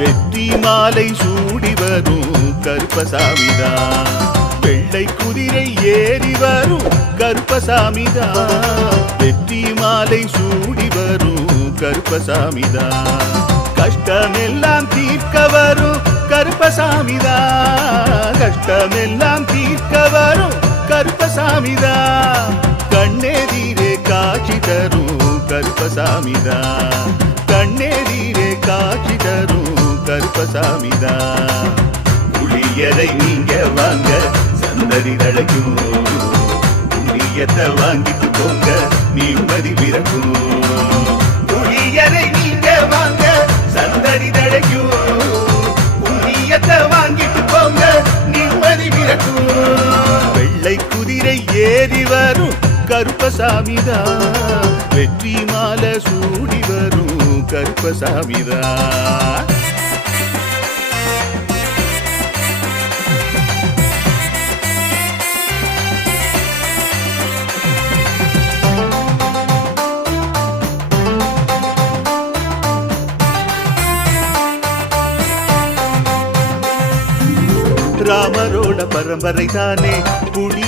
வெற்றி மாலை சூடி வரும் கருப்பசாமிதான். வெள்ளை குதிரை ஏறி வரும் கருப்பசாமிதான். வெற்றி மாலை சூடி வரும் கருப்பசாமிதான். கஷ்டமெல்லாம் தீர்க்க வரும் கருப்பசாமிதான். கஷ்டமெல்லாம் தீர்க்க வரும் கருப்பசாமிதான். கண்ணெதிரே காட்சி தரும் கருப்பசாமிதான். கண்ணெதிரே காட்சி தரும் கருப்பசாமிதான். புளியரை நீங்க வாங்க சந்ததி தழைக்கும். புளியத்தை வாங்கிட்டு போங்க நிம்மதி பிறக்கும். புளியரை நீங்க வாங்க சந்ததி தழைக்கும். புளியத்தை வாங்கிட்டு போங்க நிம்மதி பிறக்கும். வெள்ளை குதிரை ஏறி வரும் கருப்பசாமிதான். வெற்றி மாலை சூடி வரும் கருப்பசாமிதான். ராமரோட பரம்பரை தானே புலி.